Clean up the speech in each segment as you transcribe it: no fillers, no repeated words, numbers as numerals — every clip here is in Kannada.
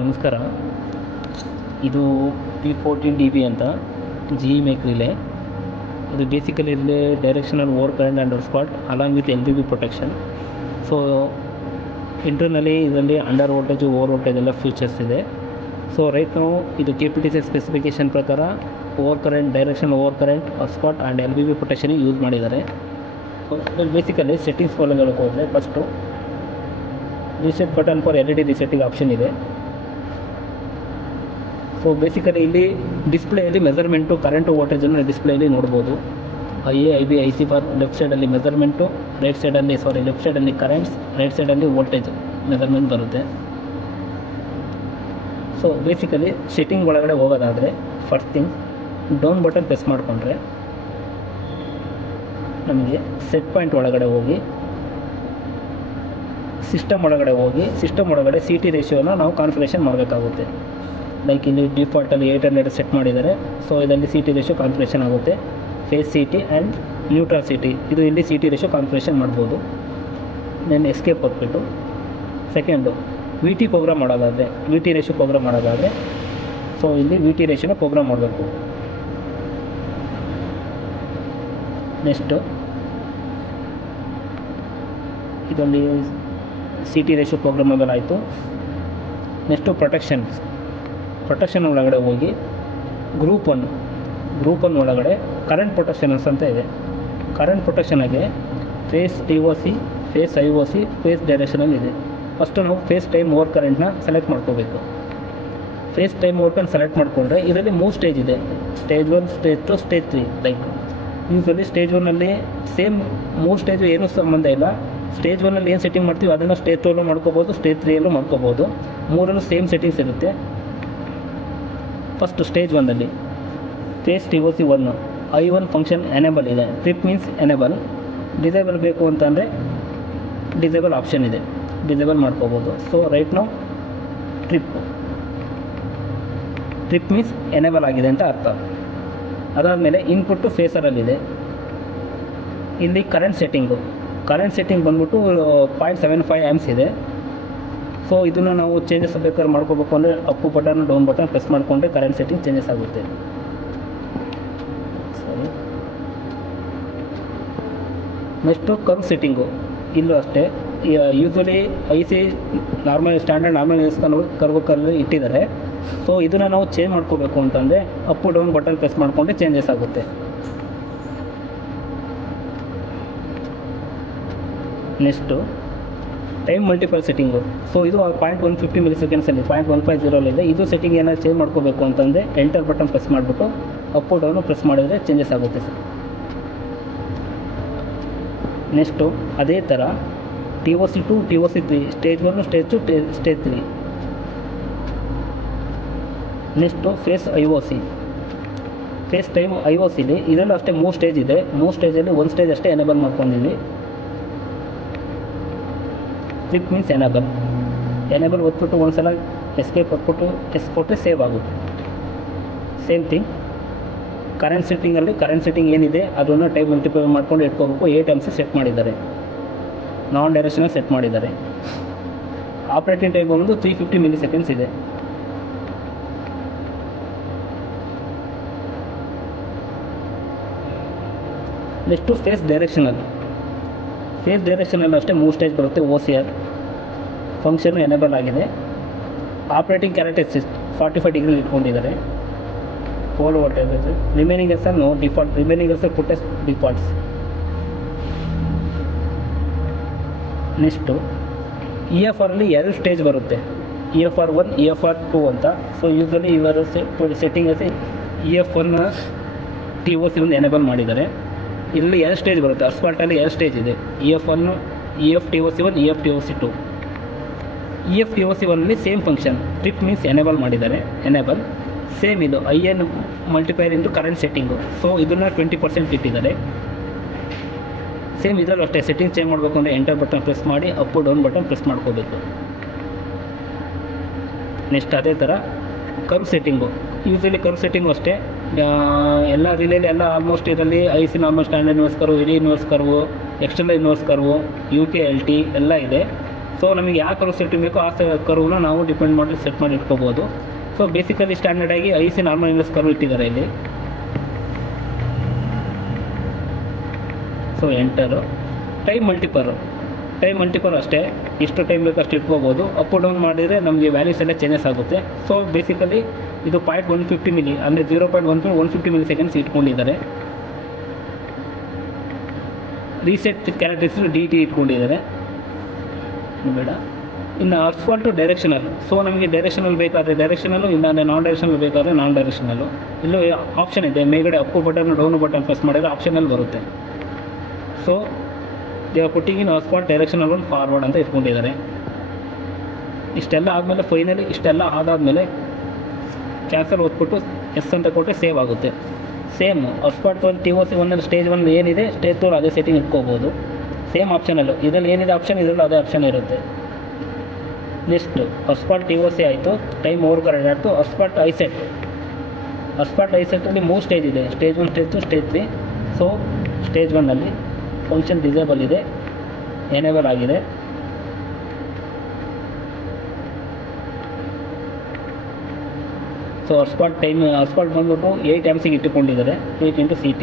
ನಮಸ್ಕಾರ. ಇದು P14DB ಅಂತ GE ಮೇಕ್ ರಿಲೇ. ಇದು basically relay directional over current under spot along with LVB protection. So ಇಂಟರ್ನಲ್ಲಿ ಇದರಲ್ಲಿ ಅಂಡರ್ ವೋಲ್ಟೇಜು ಓವರ್ ವೋಲ್ಟೇಜ್ ಎಲ್ಲ ಫೀಚರ್ಸ್ ಇದೆ. ಸೊ ರೈಟ್ ನಾವು ಇದು KPTC ಸ್ಪೆಸಿಫಿಕೇಷನ್ ಪ್ರಕಾರ over current, directional over current, spot and LVB ಪ್ರೊಟೆಕ್ಷನಿಗೆ ಯೂಸ್ ಮಾಡಿದ್ದಾರೆ. ಬೇಸಿಕಲಿ ಸೆಟ್ಟಿಂಗ್ಸ್ ಒಳಗಡೆ ಹೋದರೆ first reset button for LED resetting option ಇದೆ. ಸೊ ಬೇಸಿಕಲಿ ಇಲ್ಲಿ ಡಿಸ್ಪ್ಲೇಯಲ್ಲಿ ಮೆಜರ್ಮೆಂಟು ಕರೆಂಟು ವೋಲ್ಟೇಜನ್ನು ಡಿಸ್ಪ್ಲೇಯಲ್ಲಿ ನೋಡ್ಬೋದು. IA, IB, IC for left ಸೈಡಲ್ಲಿ ಮೆಜರ್ಮೆಂಟು, ಲೆಫ್ಟ್ ಸೈಡಲ್ಲಿ ಕರೆಂಟ್ಸ್, ರೈಟ್ ಸೈಡಲ್ಲಿ ವೋಲ್ಟೇಜ್ ಮೆಜರ್ಮೆಂಟ್ ಬರುತ್ತೆ. ಸೊ ಬೇಸಿಕಲಿ ಸೆಟ್ಟಿಂಗ್ ಒಳಗಡೆ ಹೋಗೋದಾದರೆ first thing down button press ಮಾಡಿಕೊಂಡ್ರೆ ನಮಗೆ ಸೆಟ್ ಪಾಯಿಂಟ್ ಒಳಗಡೆ ಹೋಗಿ ಸಿಸ್ಟಮ್ ಒಳಗಡೆ CT ರೇಷಿಯೋನ ನಾವು ಕಾನ್ಫಿಗರೇಷನ್ ಮಾಡಬೇಕಾಗುತ್ತೆ. ಲೈಕ್ ಇಲ್ಲಿ ಡಿಫಾಲ್ಟಲ್ಲಿ 800 ಸೆಟ್ ಮಾಡಿದ್ದಾರೆ. ಸೊ ಇದರಲ್ಲಿ CT ರೇಷಿಯೋ ಕಾನ್ಫಿಗರೇಷನ್ ಆಗುತ್ತೆ. Phase CT and neutral CT, ಇದು ಇಲ್ಲಿ CT ರೇಷಿಯೋ ಕಾನ್ಫಿಗರೇಷನ್ ಮಾಡ್ಬೋದು. ದೆನ್ ಎಸ್ಕೇಪ್ ಕೊಟ್ಬಿಟ್ಟು ಸೆಕೆಂಡು VT ಪ್ರೋಗ್ರಾಮ್ ಮಾಡೋದಾದರೆ, VT ರೇಷಿಯೋ ಪ್ರೋಗ್ರಾಮ್ ಮಾಡೋದಾದರೆ ಸೊ ಇಲ್ಲಿ VT ರೇಷಿಯೋನ ಪ್ರೋಗ್ರಾಮ್ ಮಾಡಬೇಕು. ನೆಕ್ಸ್ಟು ಇದರಲ್ಲಿ CT ರೇಷಿಯೋ ಪ್ರೋಗ್ರಾಮಬಲ್ ಆಯಿತು. ನೆಕ್ಸ್ಟು ಪ್ರೊಟೆಕ್ಷನ್ ಒಳಗಡೆ ಹೋಗಿ ಗ್ರೂಪ್ ಒನ್ ಒಳಗಡೆ ಕರೆಂಟ್ ಪ್ರೊಟೆಕ್ಷನ್ಸ್ ಅಂತ ಇದೆ. ಕರೆಂಟ್ ಪ್ರೊಟೆಕ್ಷನ್ಗೆ phase TOC, phase IOC, phase directional ಇದೆ. ಫಸ್ಟು ನಾವು ಫೇಸ್ ಟೈಮ್ ಓವರ್ ಕರೆಂಟ್ನ ಸೆಲೆಕ್ಟ್ ಮಾಡ್ಕೋಬೇಕು. Phase time over current select ಮಾಡಿಕೊಂಡ್ರೆ ಇದರಲ್ಲಿ 3 ಸ್ಟೇಜ್ ಇದೆ. Stage 1, stage 2, stage 3. Like usually stage 1ಅಲ್ಲಿ ಸೇಮ್ 3 ಸ್ಟೇಜು ಏನೂ ಸಂಬಂಧ ಇಲ್ಲ. ಸ್ಟೇಜ್ 1ಅಲ್ಲಿ ಏನು ಸೆಟ್ಟಿಂಗ್ ಮಾಡ್ತೀವಿ ಅದನ್ನು ಸ್ಟೇಜ್ 2ಅಲ್ಲೂ ಮಾಡ್ಕೋಬೋದು, ಸ್ಟೇಜ್ 3ಅಲ್ಲೂ ಮಾಡ್ಕೋಬೋದು. 3ಅಲ್ಲೂ ಸೇಮ್ ಸೆಟ್ಟಿಂಗ್ಸ್ ಇರುತ್ತೆ. ಫಸ್ಟು ಸ್ಟೇಜ್ 1ಅಲ್ಲಿ phase TOC 1 I1 function enable ಇದೆ. Trip means enable. ಡಿಸೇಬಲ್ ಬೇಕು ಅಂತಂದರೆ ಡಿಸೇಬಲ್ ಆಪ್ಷನ್ ಇದೆ, ಡಿಸೇಬಲ್ ಮಾಡ್ಕೋಬೋದು. ಸೊ ರೈಟ್ ನಾವು ಟ್ರಿಪ್ ಮೀನ್ಸ್ ಎನೇಬಲ್ ಆಗಿದೆ ಅಂತ ಅರ್ಥ. ಅದಾದಮೇಲೆ ಇನ್ಪುಟ್ಟು ಫೇಸರಲ್ಲಿದೆ. ಇಲ್ಲಿ ಕರೆಂಟ್ ಸೆಟ್ಟಿಂಗ್ ಬಂದ್ಬಿಟ್ಟು 0.75 ಆ್ಯಮ್ಸ್ ಇದೆ. ಸೊ ಇದನ್ನು ನಾವು ಚೇಂಜಸ್ ಬೇಕಾದ್ರೆ ಮಾಡ್ಕೋಬೇಕು ಅಂದರೆ Appu button, down button press ಮಾಡಿಕೊಂಡ್ರೆ ಕರೆಂಟ್ ಸೆಟ್ಟಿಂಗ್ ಚೇಂಜಸ್ ಆಗುತ್ತೆ. ಸರಿ, ನೆಕ್ಸ್ಟು ಕರ್ವ್ ಸೆಟ್ಟಿಂಗು. ಇಲ್ಲೂ ಅಷ್ಟೇ ಯೂಸ್ವಲಿ IC ಸ್ಟ್ಯಾಂಡರ್ಡ್ ಕರ್ವ್ ಇಟ್ಟಿದ್ದಾರೆ. ಸೊ ಇದನ್ನು ನಾವು ಚೇಂಜ್ ಮಾಡ್ಕೋಬೇಕು ಅಂತಂದರೆ ಅಪ್ಪು ಡೌನ್ ಬಟನ್ ಪ್ರೆಸ್ ಮಾಡಿಕೊಂಡ್ರೆ ಚೇಂಜಸ್ ಆಗುತ್ತೆ. Next time multiple setting. So ಇದು 0.150 ಮಿಲಿಸೆಕೆಂಡ್ಸಲ್ಲಿ 0.150 ಇದು ಸೆಟ್ಟಿಂಗ್ ಏನಾದ್ರು ಚೇಂಜ್ ಮಾಡ್ಕೋಬೇಕು ಅಂತಂದರೆ ಎಂಟರ್ ಬಟನ್ ಪ್ರೆಸ್ ಮಾಡಿಬಿಟ್ಟು ಅಪ್ಪು ಡೌನು ಪ್ರೆಸ್ ಮಾಡಿದರೆ ಚೇಂಜಸ್ ಆಗುತ್ತೆ ಸರ್. ನೆಕ್ಸ್ಟು ಅದೇ ಥರ TOC 2, TOC 3, stage 1, stage 2, stage 3. Next phase time IOCಲಿ ಇದರಲ್ಲೂ ಅಷ್ಟೇ 3 ಸ್ಟೇಜ್ ಇದೆ. 3 ಸ್ಟೇಜಲ್ಲಿ 1 ಸ್ಟೇಜ್ ಅಷ್ಟೇ ಎನೇಬಲ್ ಮಾಡ್ಕೊಂಡಿದ್ವಿ. ಟ್ರಿಪ್ ಮೀನ್ಸ್ ಎನೇಬಲ್ ಒತ್ಬಿಟ್ಟು ಒಂದು ಸಲ ಎಸ್ಕೇಪ್ ಕೊಟ್ಟರೆ ಸೇವ್ ಆಗುತ್ತೆ. ಸೇಮ್ ಥಿಂಗ್ ಕರೆಂಟ್ ಸೆಟ್ಟಿಂಗ್ ಏನಿದೆ ಅದನ್ನು ಟೈಮ್ ಮಲ್ಟಿಪ್ಲೈ ಮಾಡ್ಕೊಂಡು ಇಟ್ಕೋಬೇಕು. 8 ಆ್ಯಮ್ಸ್ ಸೆಟ್ ಮಾಡಿದ್ದಾರೆ, ನಾನ್ ಡೈರೆಕ್ಷನಲ್ ಸೆಟ್ ಮಾಡಿದ್ದಾರೆ. ಆಪ್ರೇಟಿಂಗ್ ಟೈಮ್ ಬಂದು 350 ಮಿಲಿಸೆಕೆಂಡ್ಸ್ ಇದೆ. ನೆಕ್ಸ್ಟು ಫೇಸ್ ಡೈರೆಕ್ಷನಲ್ ಅಷ್ಟೇ 3 ಸ್ಟೇಜ್ ಬರುತ್ತೆ. OCR ಫಂಕ್ಷನು ಎನೇಬಲ್ ಆಗಿದೆ. ಆಪ್ರೇಟಿಂಗ್ ಕ್ಯಾರೆಕ್ಟರಿಸ್ಟಿಕ್ಸ್ 45 ಡಿಗ್ರಿ ಇಟ್ಕೊಂಡಿದ್ದಾರೆ. Pole voltage remaining as no default, put as defaults. Next EFRಲ್ಲಿ 2 ಸ್ಟೇಜ್ ಬರುತ್ತೆ, EFR 1, EFR 2 ಅಂತ. ಸೊ ಯೂಸ್ವಲಿ ಇವರು ಸೆಟ್ಟಿಂಗಲ್ಲಿ EF1 TOC ಎನೇಬಲ್ ಮಾಡಿದ್ದಾರೆ. ಇಲ್ಲಿ 2 ಸ್ಟೇಜ್ ಬರುತ್ತೆ. ಅಸ್ಪಾಲ್ಟಲ್ಲಿ 2 ಸ್ಟೇಜ್ ಇದೆ, EF1, EFTOC 1, EFTOC 2. EFTOC 1ಅಲ್ಲಿ same function trip means enable ಮಾಡಿದ್ದಾರೆ. ಸೇಮ್ ಇದು IN multiplier into current setting. So ಇದನ್ನು 20% ಇಟ್ಟಿದ್ದಾರೆ. ಸೇಮ್ ಇದರಲ್ಲೂ ಅಷ್ಟೇ ಸೆಟ್ಟಿಂಗ್ ಚೇಂಜ್ ಮಾಡಬೇಕು ಅಂದರೆ ಎಂಟರ್ ಬಟನ್ ಪ್ರೆಸ್ ಮಾಡಿ ಅಪ್ಪು ಡೌನ್ ಬಟನ್ ಪ್ರೆಸ್ ಮಾಡ್ಕೋಬೇಕು. ನೆಕ್ಸ್ಟ್ ಅದೇ ಥರ curve setting. Usually curve setting ಅಷ್ಟೇ ಎಲ್ಲ ರಿಲೇಲಿ ಎಲ್ಲ ಆಲ್ಮೋಸ್ಟ್ ಇದರಲ್ಲಿ IC normal standard inverse curve, ಇಡೀ inverse curve, external inverse curve, UK LT ಎಲ್ಲ ಇದೆ. ಸೊ ನಮಗೆ ಯಾವ ಕರ್ವ್ ಸೆಟ್ಟಿಂಗ್ ಬೇಕೋ ಆ ಕರ್ವ್ನ ನಾವು ಡಿಪೆಂಡ್ ಮಾಡಿ ಸೆಟ್ ಮಾಡಿ ಇಟ್ಕೋಬೋದು. ಸೊ ಬೇಸಿಕಲಿ ಸ್ಟ್ಯಾಂಡರ್ಡಾಗಿ IC ನಾರ್ಮಲ್ ಇನ್ಲೆಸ್ ಕರ್ವ್ ಇಟ್ಟಿದ್ದಾರೆ ಇಲ್ಲಿ. So enter. ಟೈಮ್ ಮಲ್ಟಿಪರ್ ಅಷ್ಟೇ, ಎಷ್ಟು ಟೈಮ್ ಬೇಕು ಅಷ್ಟು ಇಟ್ಕೋಬೋದು. ಅಪ್ ಡೌನ್ ಮಾಡಿದರೆ ನಮಗೆ ವ್ಯಾಲ್ಯೂಸ್ ಎಲ್ಲ ಚೇಂಜಸ್ ಆಗುತ್ತೆ. ಸೊ ಬೇಸಿಕಲಿ ಇದು 0.150 ಮಿಲಿ ಅಂದರೆ 0.150 ಮಿಲಿ ಸೆಕೆಂಡ್ಸ್ ಇಟ್ಕೊಂಡಿದ್ದಾರೆ. ರೀಸೆಟ್ ಕ್ಯಾರೆಕ್ಟರಿಸ್ಟಿಕ್ಸ್ DT ಇಟ್ಕೊಂಡಿದ್ದಾರೆ ಬೇಡ. ಇನ್ನು ಅಸ್ಫಾಲ್ಟ್ ಟು ಡೈರೆಕ್ಷನಲ್. ಸೊ ನಮಗೆ ಡೈರೆಕ್ಷನಲ್ ಬೇಕಾದರೆ ಡೈರೆಕ್ಷನಲ್ಲು, ಇಲ್ಲಾಂದರೆ ನಾನ್ ಡೈರೆಕ್ಷನಲ್ ಬೇಕಾದರೆ ನಾನ್ ಡೈರೆಕ್ಷನಲ್ಲು. ಇಲ್ಲೂ ಆಪ್ಷನ್ ಇದೆ, ಮೇಲ್ಗಡೆ up button down button press ಮಾಡಿದರೆ ಆಪ್ಷನಲ್ಲಿ ಬರುತ್ತೆ. So they are putting in earth fault directional one forward ಅಂತ ಇಟ್ಕೊಂಡಿದ್ದಾರೆ. ಇಷ್ಟೆಲ್ಲ ಆದಮೇಲೆ ಫೈನಲಿ ಇಷ್ಟೆಲ್ಲ ಆದಾದಮೇಲೆ ಕ್ಯಾನ್ಸಲ್ ಓದ್ಬಿಟ್ಟು ಎಸ್ ಅಂತ ಕೊಟ್ಟರೆ ಸೇವ್ ಆಗುತ್ತೆ. ಸೇಮ್ ಅಸ್ಫಾಲ್ಟ್ 1 TOC 1 ಸ್ಟೇಜ್ 1 ಏನಿದೆ ಸ್ಟೇಜ್ 2 ಅದೇ ಸೆಟ್ಟಿಂಗ್ ಇಟ್ಕೋಬೋದು. ಸೇಮ್ ಆಪ್ಷನಲ್ಲು ಇದರಲ್ಲಿ ಏನಿದೆ ಆಪ್ಷನ್ ಇದರಲ್ಲೂ ಅದೇ ಆಪ್ಷನ್ ಇರುತ್ತೆ. ನೆಕ್ಸ್ಟು ಅಸ್ಫಾಲ್ಟ್ TOC ಆಯಿತು, ಟೈಮ್ ಓವರ್ ಕರೆಕ್ಟ್ ಆಯಿತು. ಅಸ್ಫಾಲ್ಟ್ ಐಸೆಟ್ಟಲ್ಲಿ 3 ಸ್ಟೇಜ್ ಇದೆ, stage 1, stage 2, stage 3. So stage 1ನಲ್ಲಿ ಫಂಕ್ಷನ್ ಡಿಸೇಬಲ್ ಇದೆ, ಎನೇಬಲ್ ಆಗಿದೆ. ಸೊ ಅಸ್ಫಾಲ್ಟ್ ಬಂದ್ಬಿಟ್ಟು 8 amps ಇಟ್ಟುಕೊಂಡಿದ್ದಾರೆ, 8 into CT.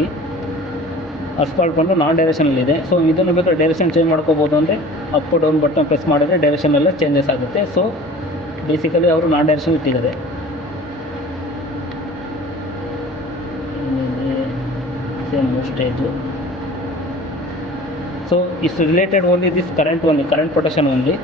ಅಸ್ಫಾಲ್ಟ್ ಬಂದು ನಾನ್ ಡೈರೆಕ್ಷನಲ್ಲಿದೆ. ಸೊ ಇದನ್ನು ಬೇಕಾದ್ರೆ ಡೈರೆಕ್ಷನ್ ಚೇಂಜ್ ಮಾಡ್ಕೋಬೋದು. ಅಂದರೆ ಅಪ್ ಡೌನ್ ಬಟನ್ ಪ್ರೆಸ್ ಮಾಡಿದರೆ ಡೈರೆಕ್ಷನ್ ಎಲ್ಲ ಚೇಂಜಸ್ ಆಗುತ್ತೆ. ಸೊ ಬೇಸಿಕಲಿ ಅವರು ನಾನ್ ಡೈರೆಕ್ಷನ್ ಇಟ್ಟಿದ್ದಾರೆ. Same stage. So is related only this current protection only.